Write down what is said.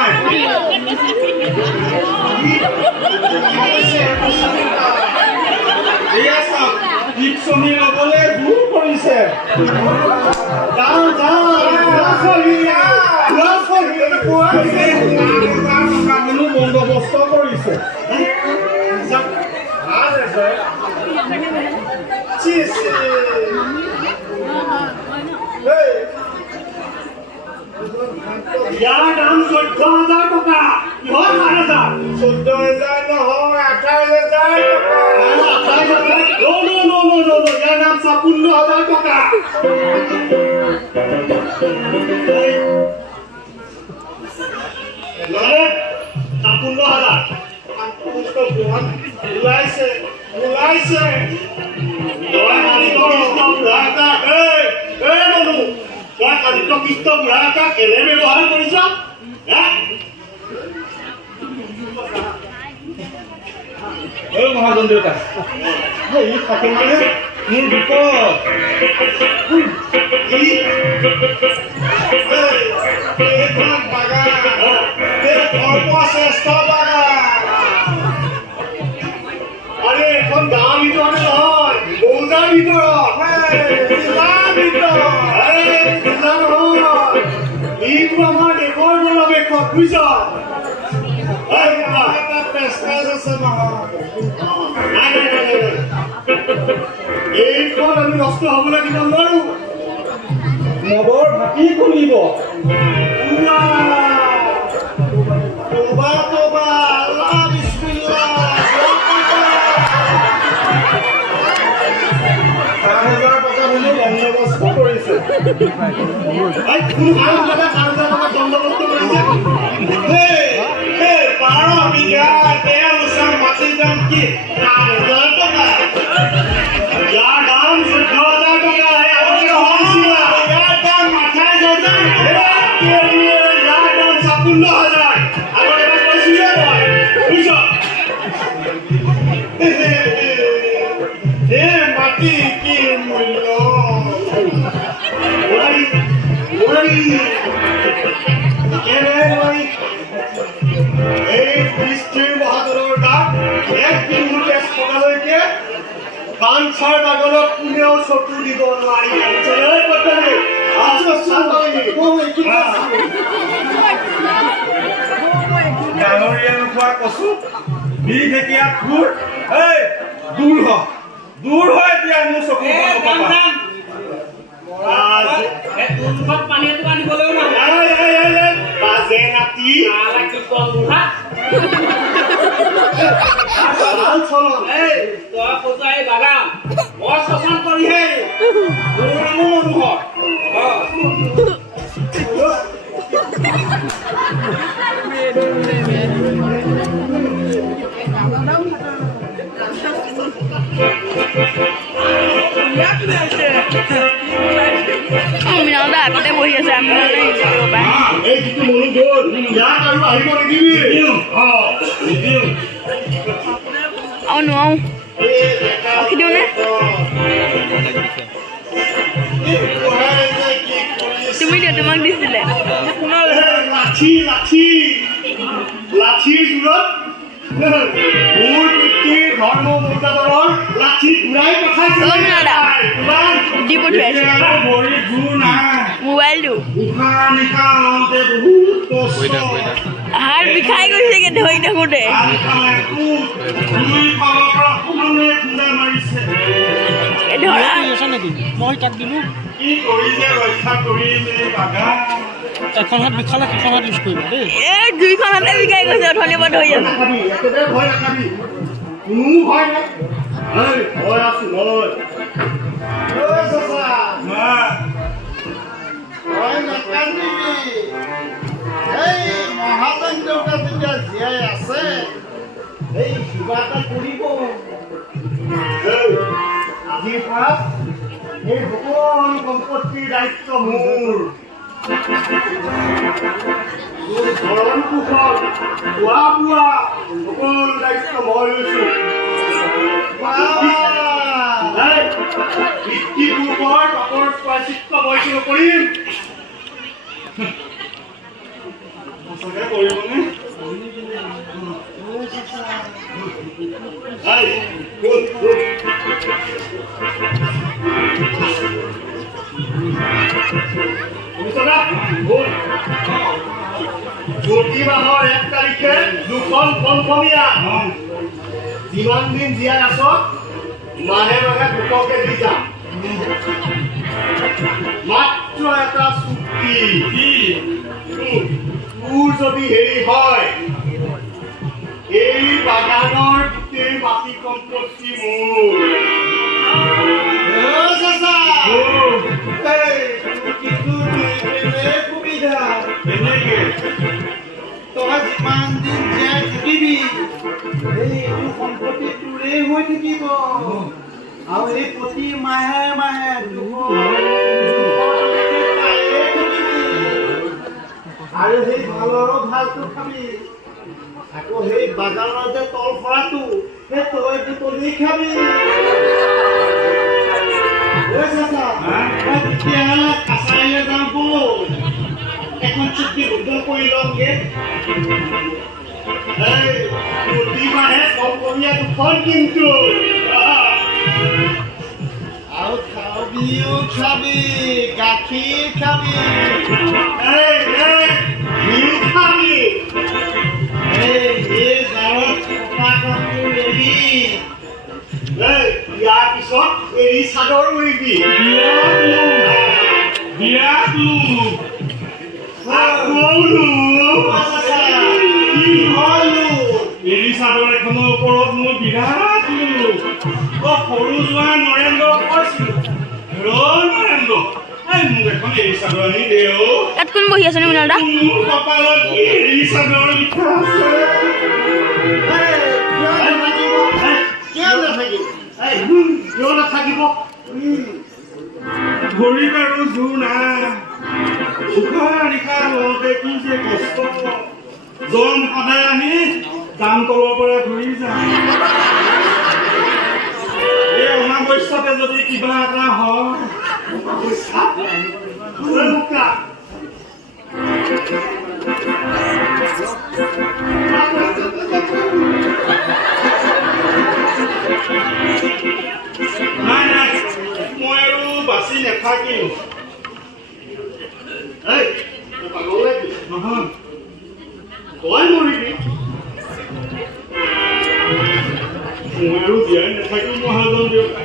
নাই এয়া চাওক দীপচনী ল'বলৈ দূৰ কৰিছে যাওঁ বন্দোবস্ত কৰিছে ইয়াৰ দাম 14,000 টকা কিহৰ 14,000 নহয় 28,000 ইয়াৰ দাম 56,000 টকা ওলাইছে কৃষ্ণ বুঢ়া এটা কেলে ব্যৱহাৰ কৰিছ মহাজন দেউতা এই থাকে মানে মোৰ বিপদ এইখন বাগান সৰ্বশ্ৰেষ্ঠ বাগান আৰে এখন গাঁৱৰ ভিতৰতে নহয় বৌজাৰ ভিতৰত এইটো আমাৰ দেশৰ পৰিৱেশত বুজিছ এইখন আমি নষ্ট হবলৈ দিব নোৱাৰো মদৰ ভাটি খুলিব বন্দোবস্ত কৰিছে মাটি দাম কি 8,000 টকা ইয়াৰ দাম 14,000 টকা ইয়াৰ দাম 28,000 ইয়াৰ দাম 56,000 আগত এবাৰ কৈছিলে মই বুজিছ মাটি কি মূল্য এই বৃষ্টিৰ বাহাদুৰৰ দাঁত একদিন তেজ পকালৈকে বাঞ্চাৰ বাগলত কোনেও চকু দিব নোৱাৰি ডাঙৰীয়া নোখোৱা কচু বিষ ঢেকীয়া খুৰ দূৰ হয় এতিয়া মোৰ চকু পানীটো আনিবলৈও বাজে নাতি বাগান মই শোষণ কৰিহে আগতে বহি আছে আমি নোৱাৰো ৰখি দিওঁ নে তুমি দিয়া তোমাক দিছিলে লাঠিৰ জোৰত মোৰ পিতৃৰ ধৰ্ম মৰ্যাদাৰ লাঠি ঘূৰাই পঠাইছে দি পঠিয়াইছে মোবাইলটো হাত বিষাই গৈছেগে ধৰি থাকোঁতে মই তাক দিলোঁ এখন হাত বিষালে সেইখন হাত ইউজ কৰিবা দেই এই দুইখন হাতে বিষাই গৈছে অথনিৰ পৰা ধৰি আছে মহাজন দেউতা যেতিয়া জীয়াই আছে এই কিবা এটা কৰিব আজিৰ পৰা এই সকলো সম্পত্তিৰ দায়িত্ব মোৰ ভৰণ পোষণ খোৱা বোৱা সকলো দায়িত্ব মই লৈছো পিতৃপূৰ্বৰ পাপৰ প্ৰায়শ্চিত্ত মই কৰিম সঁচাকৈ কৰিবনে? এই, শুন, শুন। শুনিছনে? শুন। প্ৰতি মাহৰ 1 তাৰিখে 2খন কনফৰ্মিয়া। যিমান দিন জীয়াই আছ মাহে মাহে 200কে দি যাম। মাত্ৰ এটা চুক্তি। তোৰ যদি হেৰি হয় এই বাগানৰ গোটেই মাটি সম্পত্তি মোৰ। তই যিমান দিন জীয়াই থাকিবি এইটো সম্পত্তি তোৰেই হৈ থাকিব আৰু এই প্ৰতি মাহে মাহে আৰু সেই ভালৰো ভালটো খাবি আকৌ সেই বাগানৰ যে তল ফৰাটো সেই তই বুটলি খাবি তেতিয়াহ'লে কাছাৰীলৈ যাওঁ ব'ল এখন চুক্তি উদ্ধাৰ কৰি লওঁগে প্ৰতি মাহে কনফৰ্মিয়া 2খন কিন্তু আৰু খাবিও খাবি গাখীৰ খাবি ঘিউ খাবি। এই গাঁৱত কপাকটো এৰি ইয়াৰ পিছত এৰী চাদৰ উৰিবি। এৰী চাদৰ এখনৰ ওপৰত মোৰ বিৰাট লোভ। সৰু যোৱা নৰেন্দ্ৰ কৈছিলো নৰেন্দ্ৰ মোক এখন এৰী চাদৰ আনি দে অ'। তাত কোন বহি আছে নো মৃণাল দা? মোৰ কপালত কি এৰী চাদৰ লিখা আছে? কিয় নাথাকিব? ভৰিত আৰু জোৰ নাই। উশাহ নিশাহ লওঁতে কি যে কষ্ট। জন সদায় আহি দাম তলৰ পৰা ঘূৰি যায়। এই অনাৱশ্যতে যদি কিবা এটা হয় নাই নাই মই আৰু বাচি নাথাকিম। নহয় তই মৰিবি মই আৰু জীয়াই নাথাকিম মহাজন দেউতা।